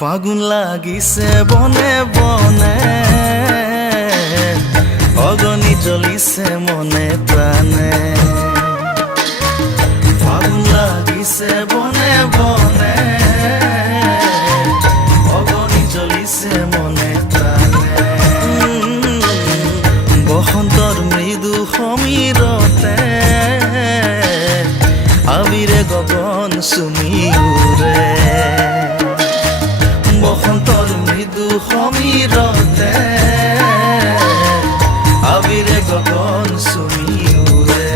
ফাগুন লাগিছে বনে বনে, অগণি জ্বলিছে মনে প্রাণে। ফাগুন লাগিছে বনে বনে, অগণি জ্বলিছে মনে প্রাণে। বসন্তৰ মৃদু সমীৰতে আবিৰে গগন চুমি উৰে। বসন্তৰ মৃদু সমীৰতে আবিৰে গগন চুমি উৰে।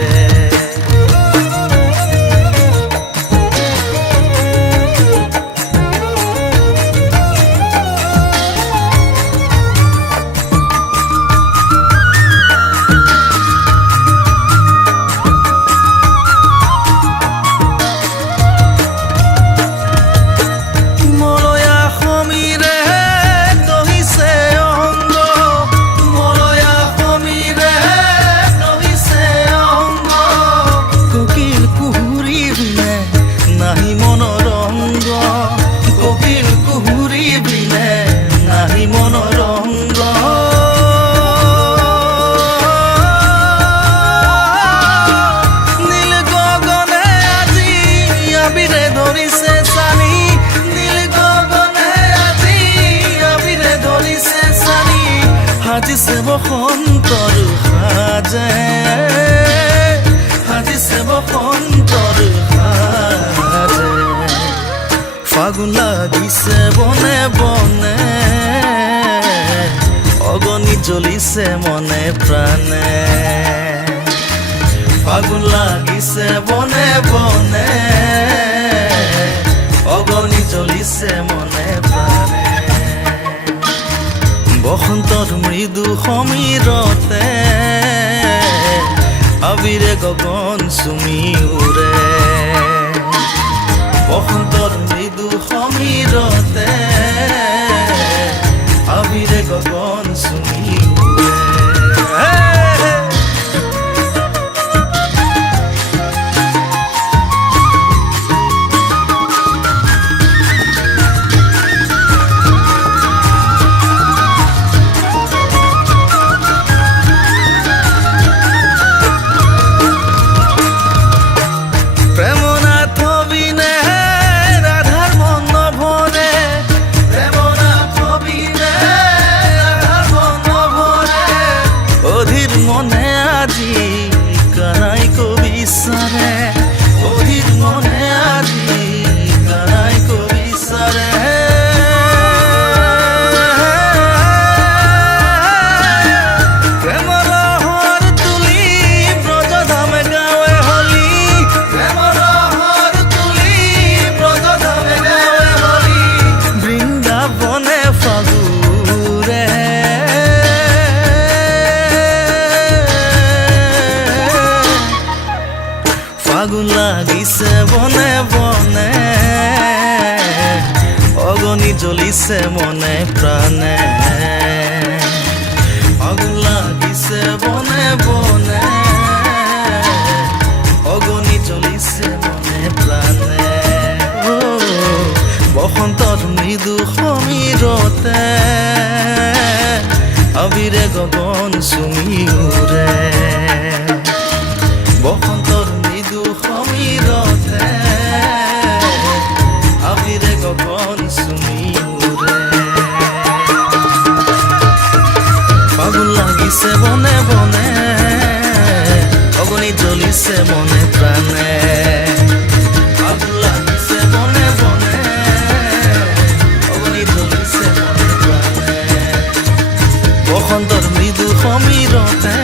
সাজিছে বসন্তৰ সাজে, সাজিছে বসন্তৰ সাজে। ফাগুন লাগিছে বনে বনে, অগণি জ্বলিছে মনে প্ৰাণে। ফাগুন লাগিছে বনে বনে, অগণি জ্বলিছে মনে প্ৰাণে। বসন্তৰ মৃদু সমীৰতে আবিৰে গগন চুমি উৰে। বসন্তৰ মৃদু সমীৰতে আবিৰে গগন চুমি উৰে। মনে আজি কানাই কবিচাৰে, অধিক মনে আজি কানাই কবিচাৰে। প্ৰেমৰ হৰ তুলি ব্ৰজধামে গাঁৱে হলি, প্ৰেমৰ হৰ তুলি ব্ৰজধামে গাঁৱে হলি। বৃন্দাবনে ফাগুৰে, ফাগুন লাগিছে বনে বনে, অগণি জ্বলিছে মনে প্ৰাণে। ফাগুন লাগিছে বনে বনে, অগণি জ্বলিছে মনে প্ৰাণে। বসন্তৰ মৃদু সমীৰতে আবিৰে গগন চুমি উৰে। বসন্তৰ মৃদু সমীৰতে আবিৰে গগন চুমি উৰে। ফাগুন লাগিছে বনে বনে, অগণি জ্বলিছে মনে প্ৰাণে। ফাগুন লাগিছে বনে বনে, অগণি জ্বলিছে মনে প্ৰাণে। বসন্তৰ মৃদু সমীৰতে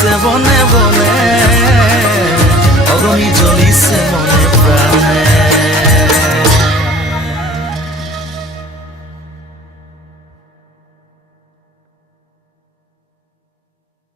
লাগিছে বনে বনে, অগ্নি জ্বলিছে মনে